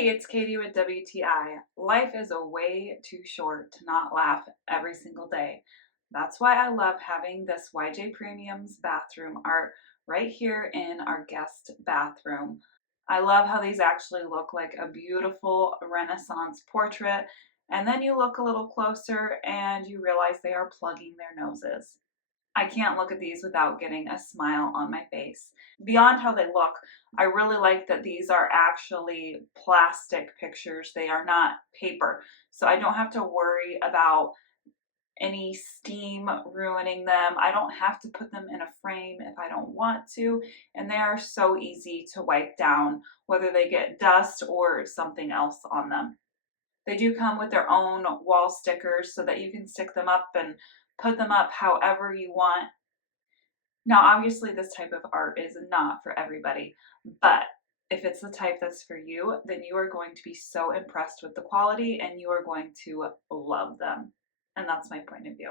Hey, it's Katie with WTI. Life is a way too short to not laugh every single day. That's why I love having this YJ Premium's bathroom art right here in our guest bathroom. I love how these actually look like a beautiful Renaissance portrait, and then you look a little closer and you realize they are plugging their noses. I can't look at these without getting a smile on my face. Beyond how they look, I really like that these are actually plastic pictures. They are not paper. So I don't have to worry about any steam ruining them. I don't have to put them in a frame if I don't want to. And they are so easy to wipe down, whether they get dust or something else on them. They do come with their own wall stickers so that you can stick them up and put them up however you want. Now, obviously, this type of art is not for everybody, but if it's the type that's for you, then you are going to be so impressed with the quality and you are going to love them. And that's my point of view.